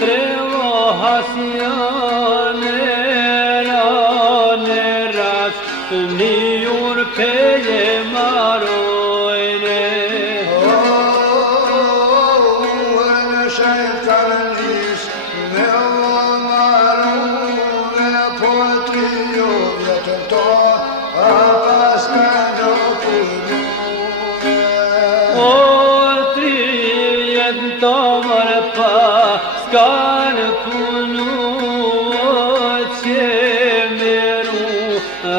trevo hasjane rane rast një urpeje marojne. Në shajt karnis me marune po ti jo vjetën to a pas ka në punu. O tri vjetë to mërë pas ka në punu që meru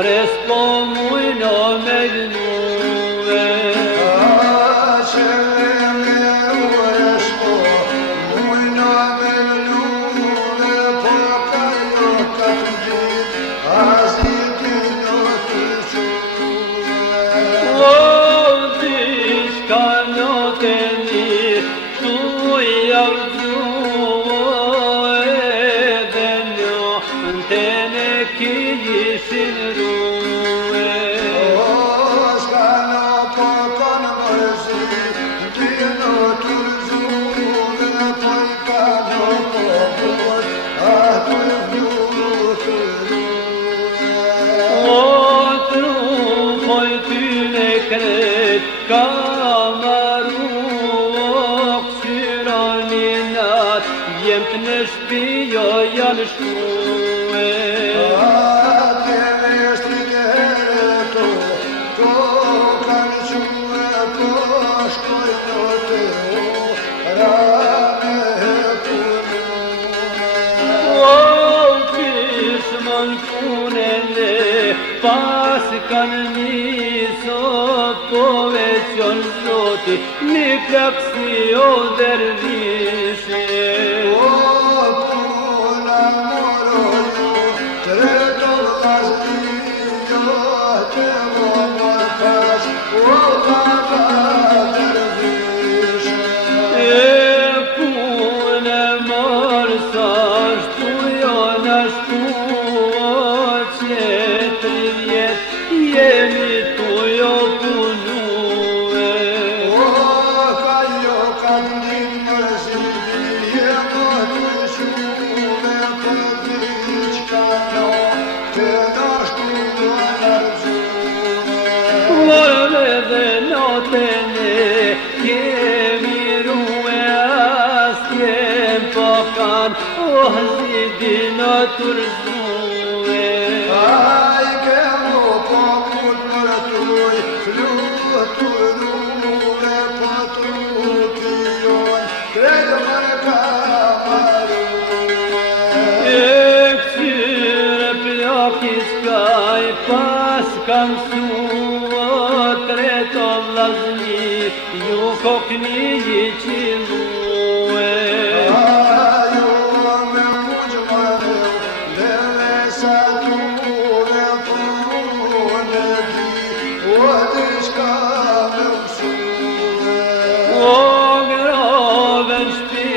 respo mujno me gnuve. Që meru respo mujno me gnuve po ka jo ka të gjit aziti në të quve. O dishka në të mirë tu javdu edhe në të në kijishin ruve. Ska në po kanë mërzi ti në të rëzuve po i ka në po bërë a të vju të ruve. O trupoj ty në kret ka maru kësyra një nat jem të në shpijo janë shkue. Atje me strike to kanë quve po shkoj në te rame punune. O kishmën punele pas kanë njëso po veqon zoti një plakësi o dervishe. O puna moroju treto vlasni jo te mor pas o baba dervishe. E punë mërë sa shtu jo në shtu që 3 vjet jemi tu jo punue. O ka jo ka një mërzi jemë të shuve po diçka no te nashtu nërzuve. Morëve dhe notene kemi ruë as jem po kanë zidi në të rëzue. Ai ke mo po mund për tuj fluturune po trupi jon kredo mërë ka marune. E këtyre plakis kaj pas kam sua treto vlazni ju kokni i qilue. Ajo me muqë mareu dhe sa tuve pune di o diçka me mësue. O grave në shpi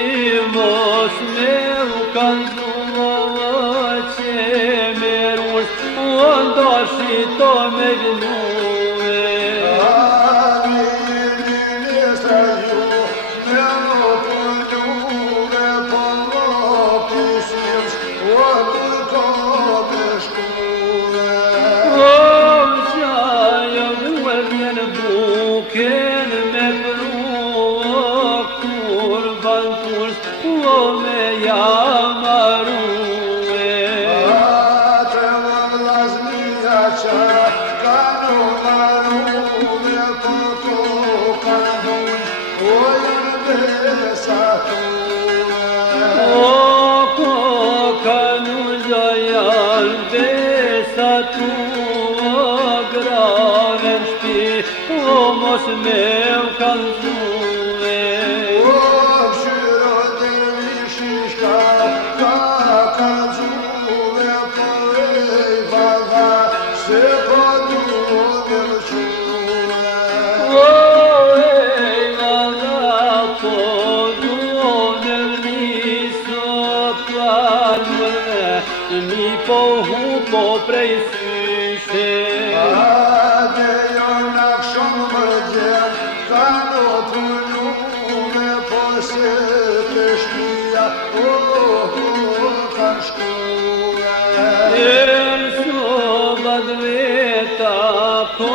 mos me u kalzua që me rush o ndashi to me gnuve. O qajo duhe vjen buken me pru kur balkurs o me jamarue. O koka nuzajan besa tu grave në shpi o mos me u kalzue. O ej valla po duone vniso palmëve mi po hu po prej syshe. Ka në punu me po se të shpia Sobat veta po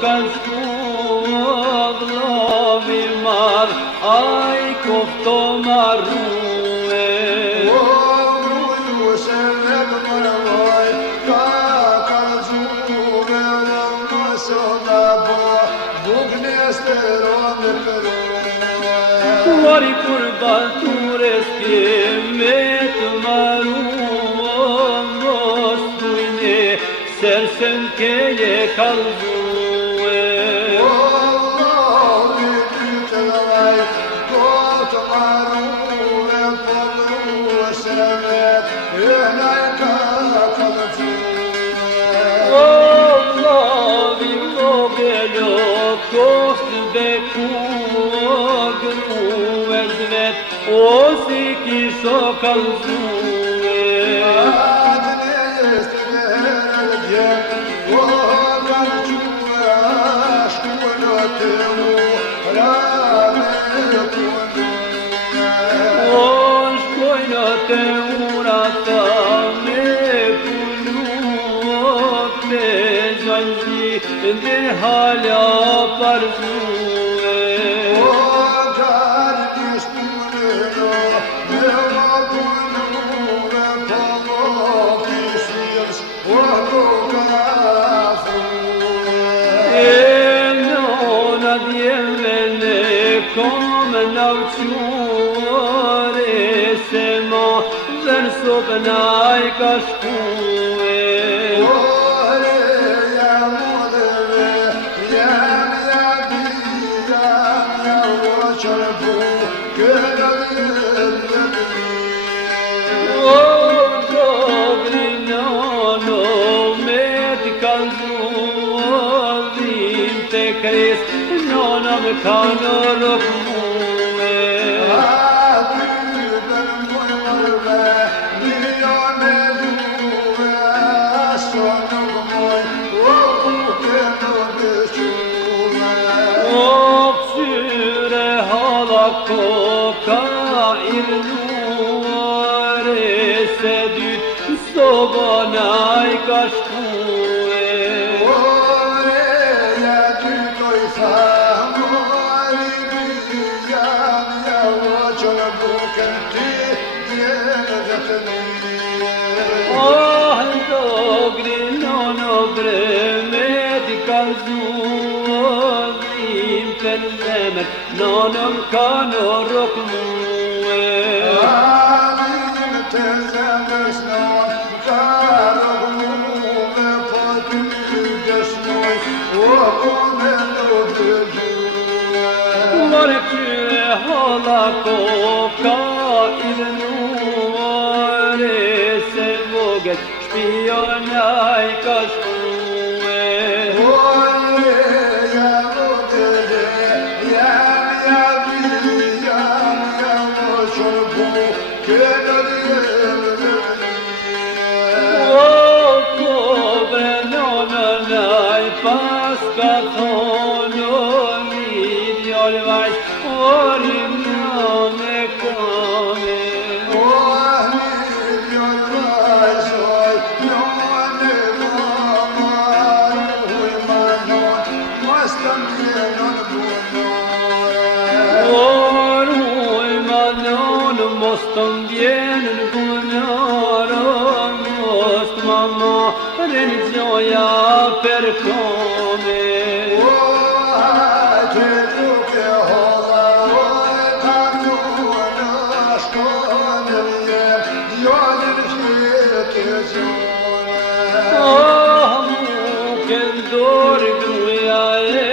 kanë shku vllavi madh, ai kofto marrue. O gruju se me këmërvaj, ka kalëzuve mos o da bo, bugnes të ronë përue. Mori kur batures me të marrue, mos dujne sersen keje kalzue. O Allahu i ty të vaj, ko të marrue, po grue se vet, e naj ka kalëzuve. Allavi vogëlo koft beku grues vet, o si kisho kalzue. Adne este verë djemë, o kanë quë shkullë të mu, rame të mu. O shkojnë të urata me punu, të gjallëzi dhe hala parzue. O kanë një shkullë, me o punu, me pomo pisils, o ka fruë. Nona djeve ne kom nauqore, se ma verso bënaj ka shkue. O dobri nono me të kalzuovim të kres, nona më kanë rëkmue. O kësyre hala koka irnuare, se dytë sobonaj ka shkue. Dogri nono bre me t'i kalzuovim për zemër, nono më kanë rëkmue. Mare këtyre hala koka idhënuare, se vogët shpionaj ka shkue. O kobre nonënaj pas ka thonë lidjol vajsh, orim në me kame. Oruj manon mos të mbjenë në bunarë, mos të mama rinjoja për kome. Këndor gruja e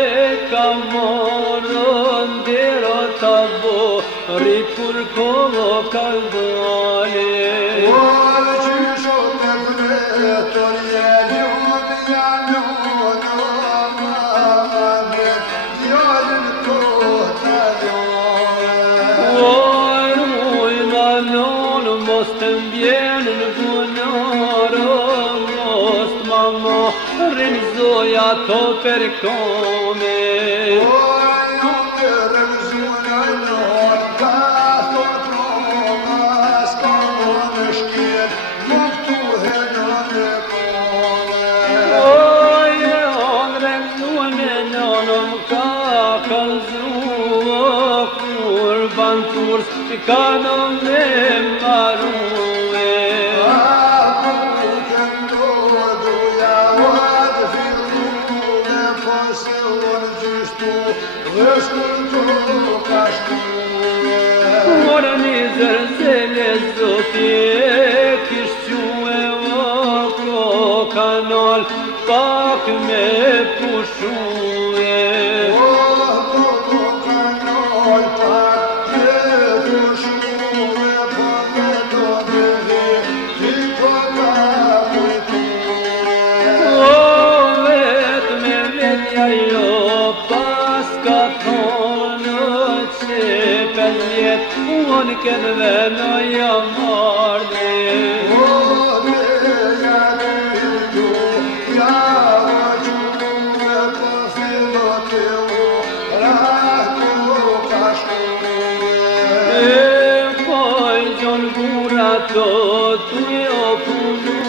ka morën dero të bo, ripur kovo kaldale. Oruj manon mos të mbjenë në bunarë, mos të mama rinjoja to për kome. kanë turs, kanë me marue. Morë një zërzele zotje, kishtë que voko kanal, pak me pushue. Unë kënë dhe në jam mardi. E poj gjon gura të tuje o pune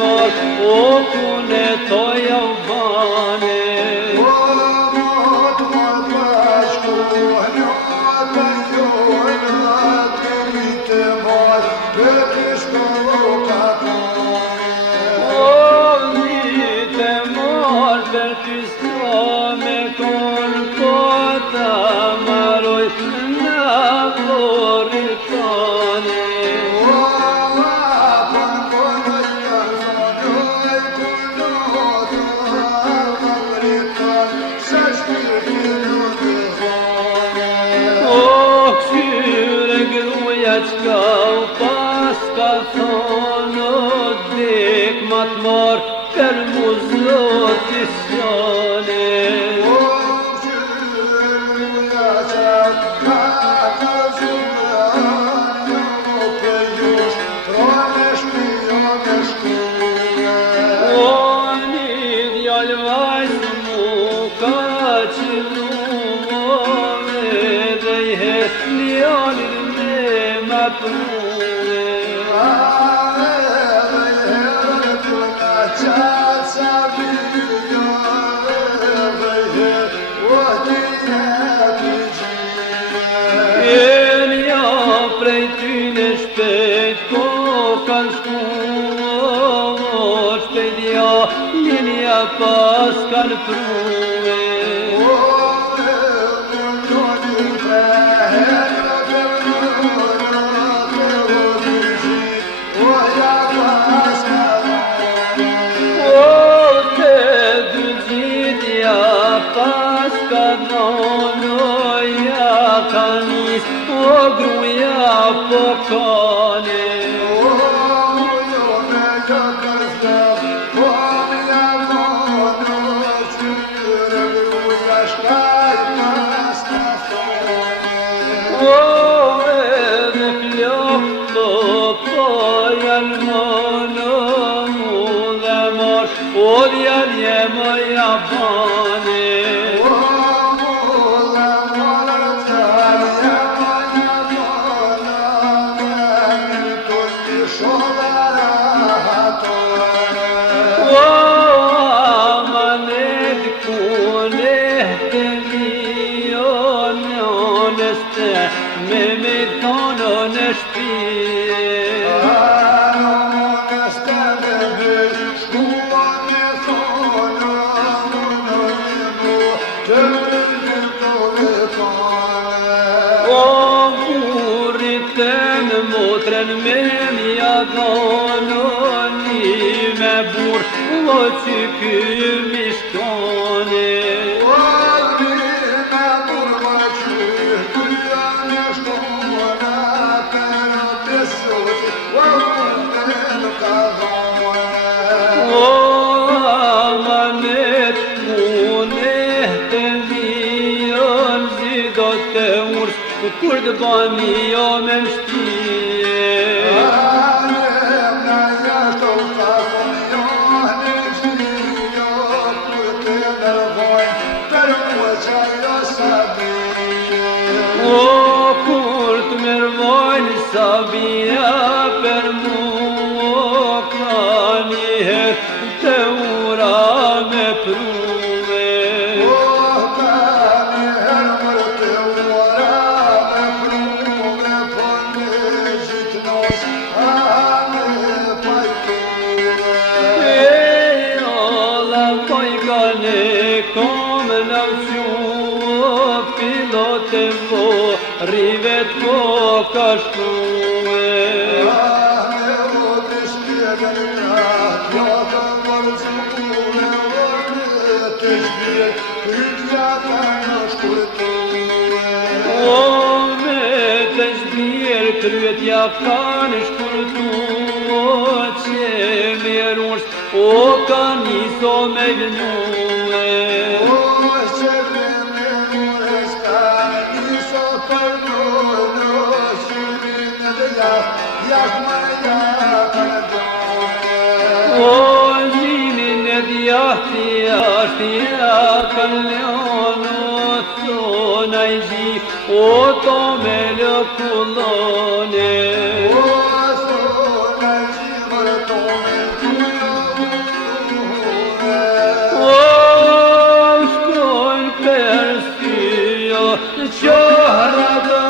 marë, o pune të javane. Qka u pas ka thonë o dik mat marë për mu zoti sjone. O një djallë vajzë mu ka qëllu dhe i hetë djallin me prune. Enja prej tyne shpejt ko kanë shku, shpejt ja linja pas kanë prune. O gruja po kane. O edhe flok po janë mono dhe mor, o djallje më japane. Me me tono në shpije. Në stëve dhe shkua me thono, të dhe kone. O burrit në motren me mja dono, një me burr, o që ky mishtone. Kur të bani jo me mështije. O kur të mërvojnë sabia për mu, ka njëherë të ura me pruve. O ka njëherë mërë të ura lot e rive të mo ka shkue. Me vodi shpjegën nat, jo të mërëzune, vërë të shpje, pytja ka në shkurtue. O me të shbjerë kryetja ka në shkurtue, që me rush, o ka niso me vënue. O limin e djahti ashti akën leonu thona i gji, o to me lëkullone. O shkojnë për syjo, qohra të